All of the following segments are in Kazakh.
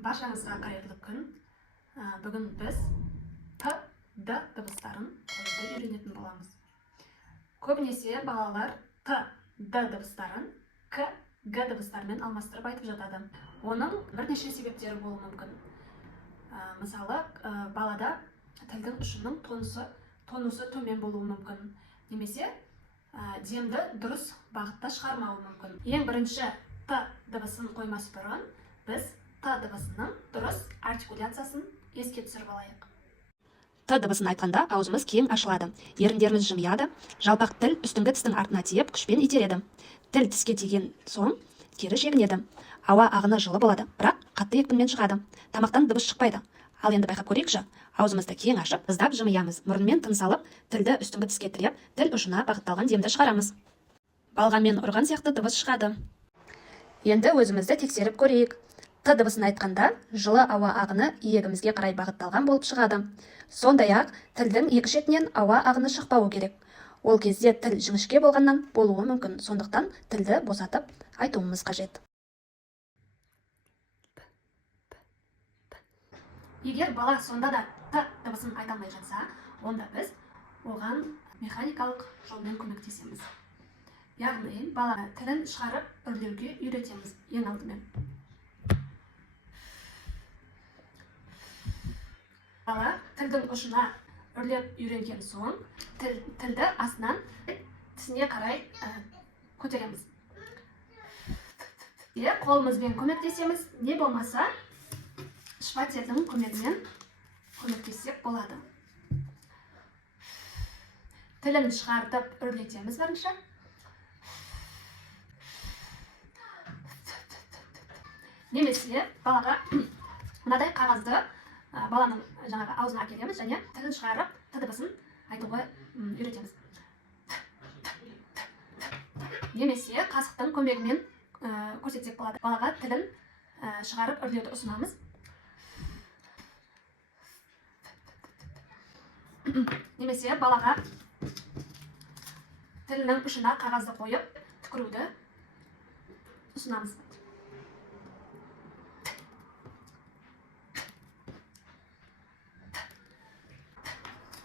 Баршаңызға қайырлы күн. Бүгін біз Т, Д дыбыстарын қоюды үйренетін боламыз. Көбінесе балалар Т, Д дыбыстарын К, Г дыбыстарымен алмастырып айтып жатады. Оның бірнеше себептері болуы мүмкін. Мысалы, балада тілдің ұшының тонусы төмен болуы мүмкін. Немесе демді дұрыс бағытта шығармауы мүмкін. Ең бірінші Т дыбысын қоймас бұрын біз Т дыбысының дұрыс артикуляциясын еске түсіріп алайық. Т дыбысын айтқанда аузымыз кең ашылады, еріндеріміз жымияды, жалпақ тіл үстіңгі тістің артына тиіп, күшпен итереді. Тіл тіске тиген соң кері шегінеді. Ауа ағыны жылы болады, бірақ қатты екпінмен шығады. Тамақтан дыбыс шықпайды. Ал енді байқап көрейікші. Аузымызды кең ашып, ыздап жымиямыз, мұрынмен тыныс алып, тілді үстіңгі тіске тіреп, тіл ұшына бағытталған демді шығарамыз. Балғамен ұрған сияқты дыбыс шығады. Енді өзімізді тексеріп көрейік. Т дыбысын айтқанда жылы ауа ағыны иегімізге қарай бағытталған болып шығады. Сондай-ақ тілдің екі шетінен ауа ағыны шықпауы керек. Ол кезде тіл жіңішке болғаннан болуы мүмкін. Сондықтан тілді босатып айтуымыз қажет. Егер бала сонда да Т дыбысын айта алмай жатса, онда біз оған механикалық жолмен көмектесеміз. Яғни бала тілін шығарып үрлеуге үйретеміз ең алдымен. Бала тілдің ұшына үрлеп үйренген соң, тілді астынан тісіне қарай көтереміз. Қолымызбен көмектесеміз, не болмаса шпательдің көмегімен көмектессек болады. Тілін шығартып үрлетеміз бірінші. Немесе балаға мынадай қағазды баланың аузына әкелеміз және тілін шығарып Т дыбысын айтуға үйретеміз. Немесе қасықтың көмегімен көрсетсек болады. Балаға тілін шығарып үрлеуді ұсынамыз. Немесе балаға тілінің ұшына қағазды қойып түкіруді ұсынамыз.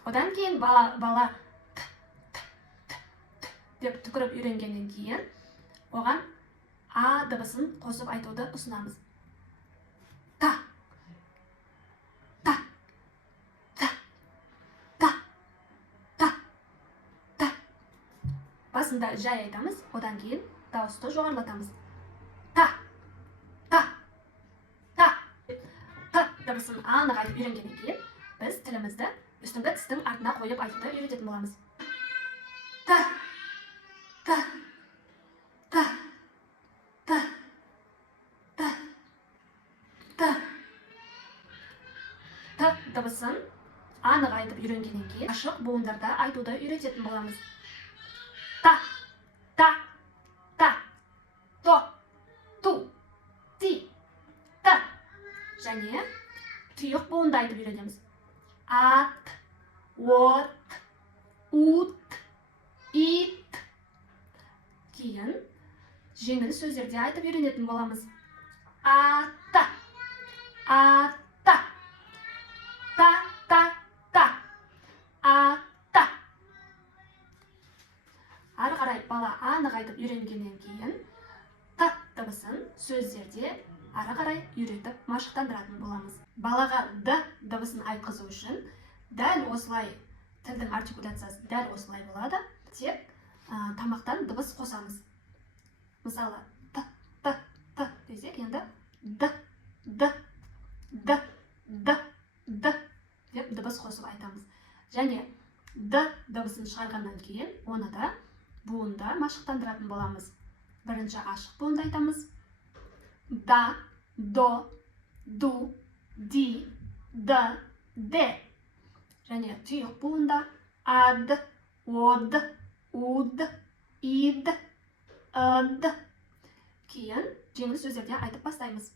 Одан кейін бала деп түкіріп үйренгеннен кейін оған А дыбысын қосып айтуды ұсынамыз. Та, та, та, та, та, та. Басында жай айтамыз, одан кейін дауысты жоғарылатамыз. Та, та, та. Т дыбысын анық айтып үйренгеннен кейін біз тілімізді үстіңгі тістің артына қойып айтуды үйрететін боламыз. Та, та, та, та, та, та. Т дыбысын анық айтып үйренгеннен кейін ашық буындарда айтуды үйрететін боламыз. Та, та, та, то, ту, ти, та. Және тұйық буында айтып үйренеміз. Ат, от, ут, ит. Кейін жеңіл сөздерде айтып үйренетін боламыз. Ата, ата, та, та, та, ата. Ары қарай бала анық айтып үйренгеннен кейін Т дыбысын сөздерде ары қарай үйретіп машықтандыратын боламыз. Балаға Д дыбысын айтқызу үшін дәл осылай тілдің артикуляциясы дәл осылай болады. Тек тамақтан дыбыс қосамыз. Мысалы, Т, Т, Т десек, енді Д, Д, Д, Д, Д деп дыбыс қосып айтамыз. Және Д дыбысын шығарғаннан кейін оны да буында машықтандыратын боламыз. Бірінші ашық буында айтамыз. Да, до, ду, ди, д, де. Және тұйық буында ад, од, уд, ид, ыд. Кейін жеңіл сөздерде айтып бастаймыз.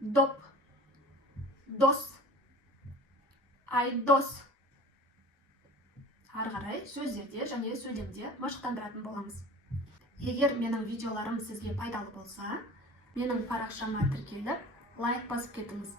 Доп, дос, айдос. Ары қарай сөздерде және сөйлемде машықтандыратын боламыз. Егер менің видеоларым сізге пайдалы болса, менің парақшама тіркеліп, лайк басып кетіңіз.